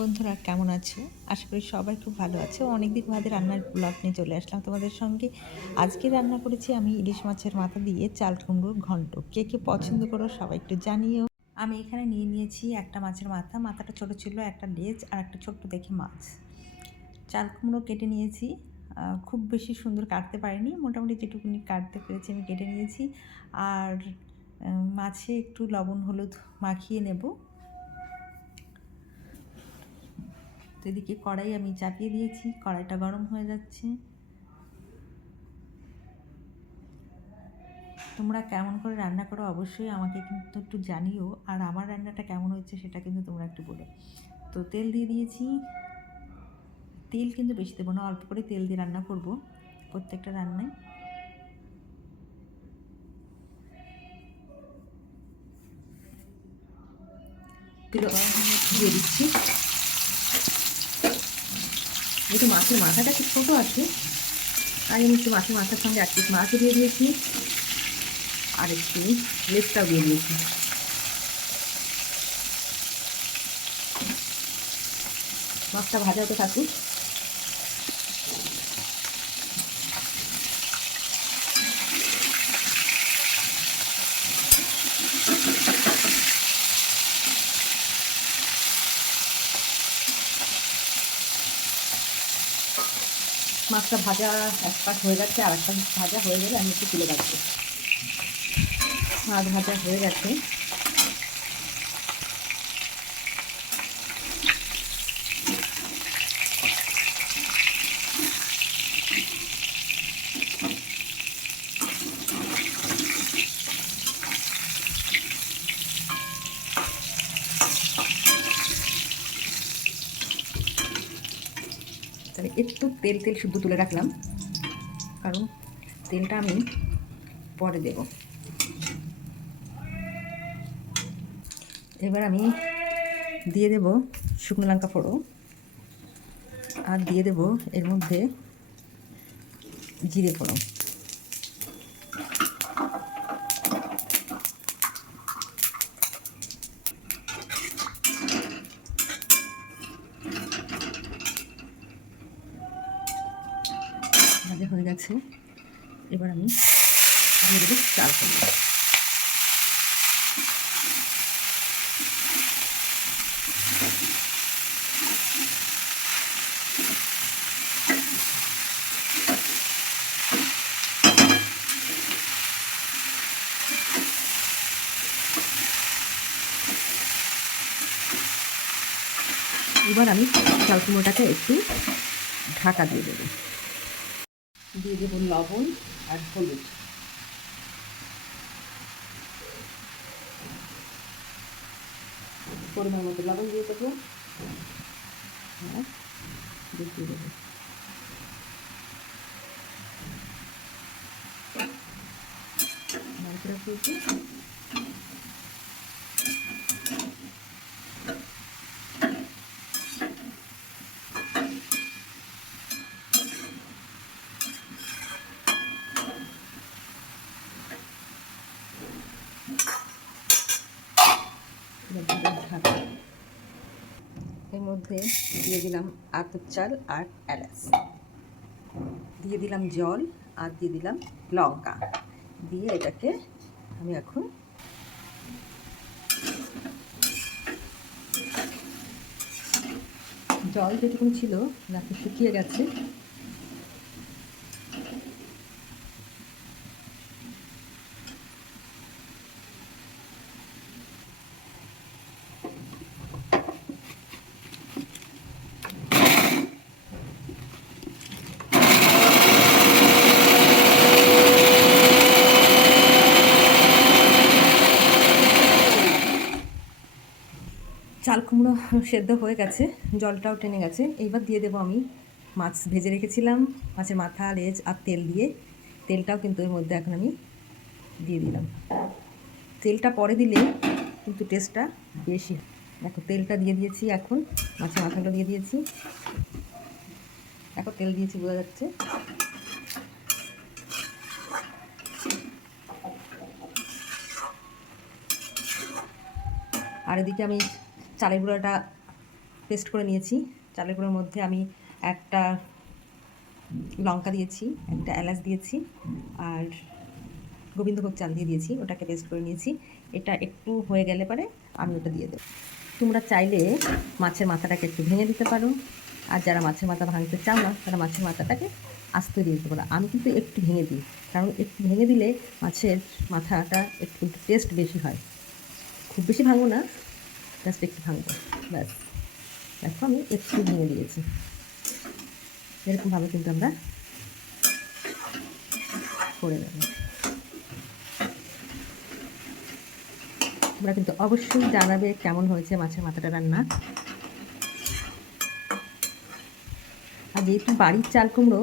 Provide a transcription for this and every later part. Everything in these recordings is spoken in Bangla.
বন্ধুরা কেমন আছো? আশা করি সবাই খুব ভালো আছো। অনেকদিন বাদে রান্নার ব্লগ নিয়ে চলে আসলাম তোমাদের সঙ্গে। আজকে রান্না করেছি আমি ইলিশ মাছের মাথা দিয়ে চাল কুমড়োর ঘন্ট। কে, কে পছন্দ করো সবাই একটু জানিও। আমি এখানে নিয়ে নিয়েছি একটা মাছের মাথা। মাথাটা ছোট ছিল, একটা লেজ আর একটা ছোট্ট দেখে মাছ। চাল কুমড়ো কেটে নিয়েছি। খুব বেশি সুন্দর কাটতে পারিনি, মোটামুটি যেটুকুনি কাটতে পেরেছি আমি কেটে নিয়েছি। আর মাছে একটু লবণ হলুদ মাখিয়ে নেব। তো এদিকে কড়াই আমি চাপিয়ে দিয়েছি, কড়াইটা গরম হয়ে যাচ্ছে। তোমরা কেমন করে রান্না করো অবশ্যই আমাকে কিন্তু একটু জানিও, আর আমার রান্নাটা কেমন হয়েছে সেটা কিন্তু তোমরা একটু বলো। তো তেল দিয়ে দিয়েছি। তেল কিন্তু বেশি দেবো না, অল্প করে তেল দিয়ে রান্না করব প্রত্যেকটা রান্নায়। দিয়ে দিচ্ছি। যেহেতু মাছের মাথাটা খুব ছোটো আছে, তাই আমি একটু মাছের মাথার সঙ্গে এক পিস মাছও দিয়ে দিয়েছি, আর একটু লেজটাও দিয়ে দিয়েছি। মাছটা ভাজা হতে থাকুক। মাছটা ভাজা এক পাশ হয়ে যাচ্ছে, আর একটা ভাজা হয়ে গেলে আমি একটু তুলে রাখবো। মাছ ভাজা হয়ে গেছে। তাহলে একটু তেল তেল শুদ্ধ তুলে রাখলাম, কারণ তেলটা আমি পরে দেব। এবার আমি দিয়ে দেব শুকনো লঙ্কা ফোড়ন, আর দিয়ে দেব এর মধ্যে জিরে ফোড়ন। ভাজা হয়ে গেছে। এবার আমি দিয়ে দেবো চাল কুমড়ো। এবার আমি চাল কুমড়োটাকে একটু ঢাকা দিয়ে দেবো। দিয়ে দেবো লবণ আর হলুদ। পরিমাণ মতো লবণ দিয়ে দেবো, আর দিয়ে দেবো নারকেল কুচি। ঢাকা। এর মধ্যে দিয়ে দিলাম আতপ চাল আর এলাচ, দিয়ে দিলাম জল, আর দিয়ে দিলাম লঙ্কা। দিয়ে এটাকে আমি এখন জল যেটুকু ছিল নাকি শুকিয়ে গেছে। চাল কুমড়ো সেদ্ধ হয়ে গেছে, জলটাও টেনে গেছে। এইবার দিয়ে দেবো আমি মাছ ভেজে রেখেছিলাম, মাছের মাথা লেজ আর তেল দিয়ে। তেলটাও কিন্তু এর মধ্যে এখন আমি দিয়ে দিলাম। তেলটা পরে দিলে কিন্তু টেস্টটা বেশি। দেখো তেলটা দিয়ে দিয়েছি, এখন মাছের মাথাটা দিয়ে দিয়েছি। এখন তেল দিয়েছি বোঝা যাচ্ছে। আর এদিকে আমি চালের গুঁড়োটা পেস্ট করে নিয়েছি। চালের গুঁড়োর মধ্যে আমি একটা লঙ্কা দিয়েছি, একটা এলাচ দিয়েছি, আর গোবিন্দভোগ চাল দিয়ে দিয়েছি, ওটাকে পেস্ট করে নিয়েছি। এটা একটু হয়ে গেলে পরে আমি ওটা দিয়ে দেবো। তোমরা চাইলে মাছের মাথাটাকে একটু ভেঙে দিতে পারো, আর যারা মাছের মাথা ভাঙতে চাও না তারা মাছের মাথাটাকে আস্তে দিয়ে দিতে পারো। আমি কিন্তু একটু ভেঙে দিই, কারণ একটু ভেঙে দিলে মাছের মাথাটা একটু টেস্ট বেশি হয়। খুব বেশি ভাঙবো না, জাস্ট একটু ভাঙবো, ব্যাস। দেখো আমি একটু ভেঙে দিয়েছি। এরকমভাবে কিন্তু আমরা করে নেব। তোমরা কিন্তু অবশ্যই জানাবে কেমন হয়েছে মাছের মাথাটা রান্না। আর যেহেতু বাড়ির চাল কুমড়ো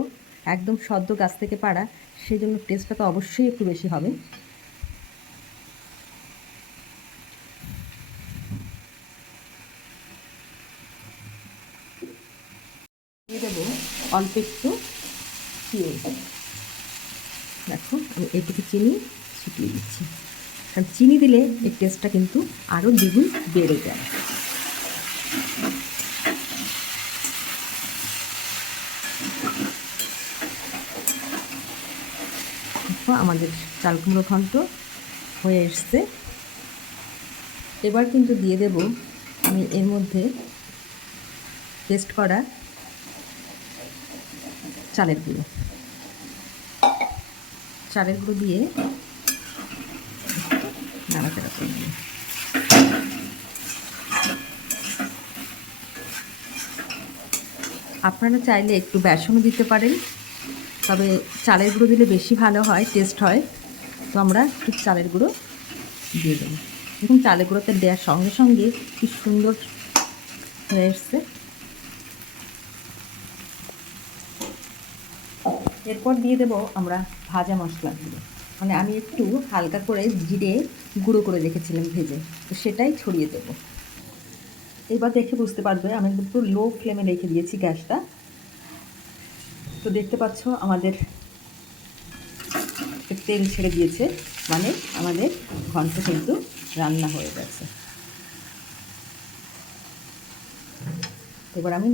একদম সদ্য গাছ থেকে পাড়া, সেই জন্য টেস্টটা তো অবশ্যই একটু বেশি হবে। দিয়ে দেবো অল্প একটু চিনি। দেখো আমি এইটুকু চিনি ছিটিয়ে দিচ্ছি, কারণ চিনি দিলে এর টেস্টটা কিন্তু আরও দ্বিগুণ বেড়ে যায়। দেখো আমাদের চাল কুমড়ো ঘন্ট হয়ে এসছে। এবার কিন্তু দিয়ে দেব আমি এর মধ্যে পেস্ট করা চালের গুঁড়ো। চালের গুঁড়ো দিয়ে নাড়াচাড়া করে দিই। আপনারা চাইলে একটু বেসনও দিতে পারেন, তবে চালের গুঁড়ো দিলে বেশি ভালো হয়, টেস্ট হয়। তো আমরা একটু চালের গুঁড়ো দিয়ে দেবো। দেখুন চালের গুঁড়োতে দেওয়ার সঙ্গে সঙ্গে কি সুন্দর হয়ে এসছে। এরপর দিয়ে দেবো আমরা ভাজা মশলাগুলো, মানে আমি একটু হালকা করে জিরে গুঁড়ো করে রেখেছিলাম ভেজে, তো সেটাই ছড়িয়ে দেবো। এবার দেখে বুঝতে পারবে আমি একটু লো ফ্লেমে রেখে দিয়েছি গ্যাসটা। তো দেখতে পাচ্ছ আমাদের তেল ছেড়ে দিয়েছে, মানে আমাদের ঘন্ট কিন্তু রান্না হয়ে গেছে। এবার আমি